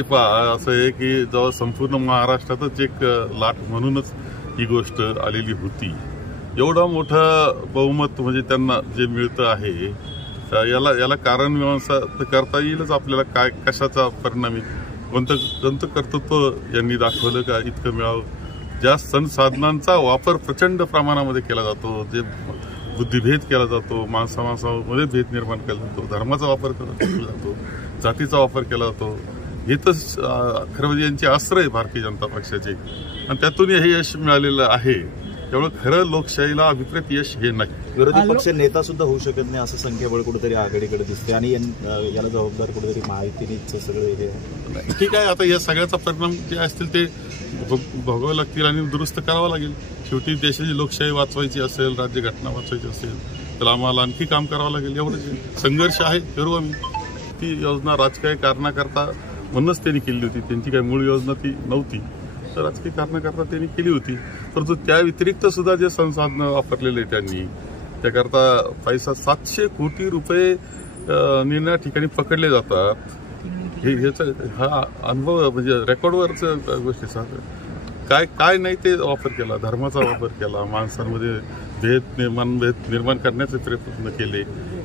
असं आहे की जेव्हा संपूर्ण महाराष्ट्रातच एक लाट म्हणूनच ही गोष्ट आलेली होती, एवढा मोठा बहुमत म्हणजे त्यांना जे मिळतं आहे, याला कारण मीमांसा करता येईलच आपल्याला. काय कशाचा परिणामी कोणतं कर्तृत्व यांनी दाखवलं का इतकं मिळावं. ज्या संसाधनांचा वापर प्रचंड प्रमाणामध्ये केला जातो, जे बुद्धिभेद केला जातो, माणसामध्ये भेद निर्माण केला जातो, धर्माचा वापर केला जातो, जातीचा वापर केला जातो, हे तर खरं म्हणजे यांचे अस्त्र आहे भारतीय जनता पक्षाचे, आणि त्यातून हे यश मिळालेलं आहे. त्यामुळे खरं लोकशाहीला अभिप्रेत यश हे नाही. विरोधी पक्ष नेता सुद्धा होऊ शकत नाही असं संख्याबळ कुठेतरी आघाडीकडे दिसते, आणि याला जबाबदार कुठेतरी महायुतीनेच सगळे हे. ठीक आहे, आता या सगळ्याचा परिणाम जे असतील ते भोगावे लागतील आणि दुरुस्त करावा लागेल. शेवटी देशाची लोकशाही वाचवायची असेल, राज्यघटना वाचवायची असेल तर आम्हाला आणखी काम करावं लागेल. एवढंच संघर्ष आहे, करू आम्ही. ती योजना राजकीय कारणाकरता म्हणूनच त्यांनी केली होती, त्यांची काही मूळ योजना ती नव्हती, तर राजकीय कारणाकरता त्यांनी केली होती. परंतु त्या व्यतिरिक्त सुद्धा जे संसाधनं वापरलेले त्यांनी, त्याकरता पैसा 700 कोटी रुपये निर्णया ठिकाणी पकडले जातात. हा अनुभव म्हणजे रेकॉर्डवरच गोष्टी काय नाही ते वापर केला, धर्माचा वापर केला, माणसांमध्ये मनभेद निर्माण करण्याचे प्रयत्न केले.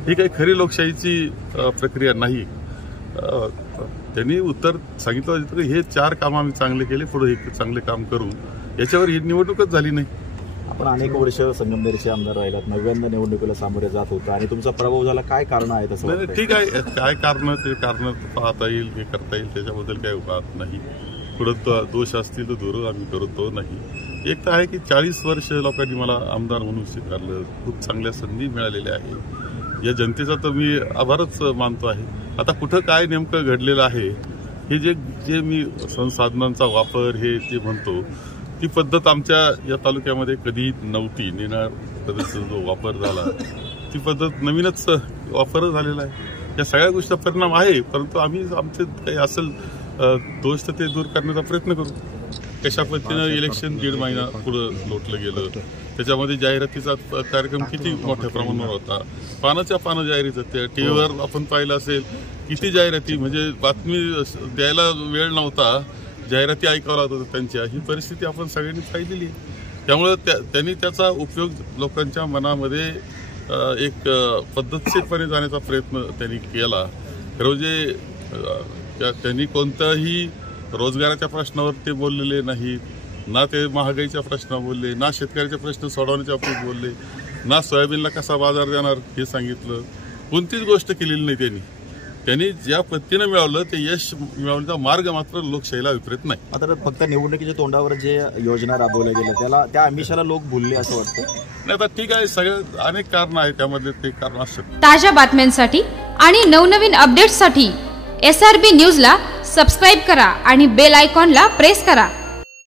ही काही खरी लोकशाहीची प्रक्रिया नाही. त्यांनी उत्तर सांगितलं होतं की हे 4 काम आम्ही चांगले केले, पुढे हे चांगले काम करू. याच्यावर ही निवडणूकच झाली नाही. आपण अनेक वर्ष संगमनेरचे आमदार राहिलात, 9व्यांदा निवडणुकीला सामोरे जात होता आणि तुमचा पराभव झाला. काय कारण आहे तसं? ठीक आहे, काय कारण ते कारण पाहता येईल, हे करता येईल, त्याच्याबद्दल काही वाद नाही. पुढे दोष असतील तर दूर आम्ही करतो नाही. एक तर आहे की 40 वर्ष लोकांनी मला आमदार म्हणून स्वीकारलं, खूप चांगल्या संधी मिळालेल्या आहे. या जनतेचा तर मी आभारच मानतो आहे. आता कुठं काय नेमकं घडलेलं आहे, हे जे मी संसाधनांचा वापर हे जे म्हणतो, ती पद्धत आमच्या या तालुक्यामध्ये कधी नव्हती. निनाळ पद्धतीचा जो वापर झाला, ती पद्धत नवीनच वापर झालेला आहे. या सगळ्या गोष्टीचा परिणाम आहे, परंतु आम्ही आमचे काही असेल दोष तर ते दूर करण्याचा प्रयत्न करू. कशा पद्धतीनं इलेक्शन 1.5 महिना पुढं लोटलं गेलं, त्याच्यामध्ये जाहिरातीचा कार्यक्रम किती मोठ्या प्रमाणावर होता, पानाच्या पानं जाहिरात होत्या. टीव्हीवर आपण पाहिलं असेल किती जाहिराती, म्हणजे बातमी द्यायला वेळ नव्हता, जाहिराती ऐकावं लागत होत्या त्यांच्या. ही परिस्थिती आपण सगळ्यांनी पाहिलेली आहे. त्यामुळं त्यांनी त्याचा उपयोग लोकांच्या मनामध्ये एक पद्धतशीरपणे जाण्याचा प्रयत्न त्यांनी केला. खरं म्हणजे त्यांनी कोणताही रोजगाराच्या प्रश्नावर ते बोललेले नाहीत, ना ते महागाईच्या प्रश्न बोलले, ना शेतकऱ्याचे प्रश्न सोडवण्याच्या बाबतीत बोलले, ना सोयाबीनला कसा बाजार देणार हे सांगितलं. कोणतीच गोष्ट केलेली नाही त्यांनी ज्या पद्धतीनं मिळवलं ते यश मिळवण्याचा मार्ग मात्र लोकशाहीला विपरीत नाही. आता फक्त निवडणुकीच्या तोंडावर जे योजना राबवल्या गेल्या त्या आमिषाला लोक भुलले असं वाटतं. नाही, आता ठीक आहे, सगळे अनेक कारण आहेत, त्यामध्ये ते कारण असतं. ताज्या बातम्यांसाठी आणि नवनवीन अपडेट्ससाठी SRB न्यूजला सबस्क्राईब करा आणि बेल आयकॉनला प्रेस करा.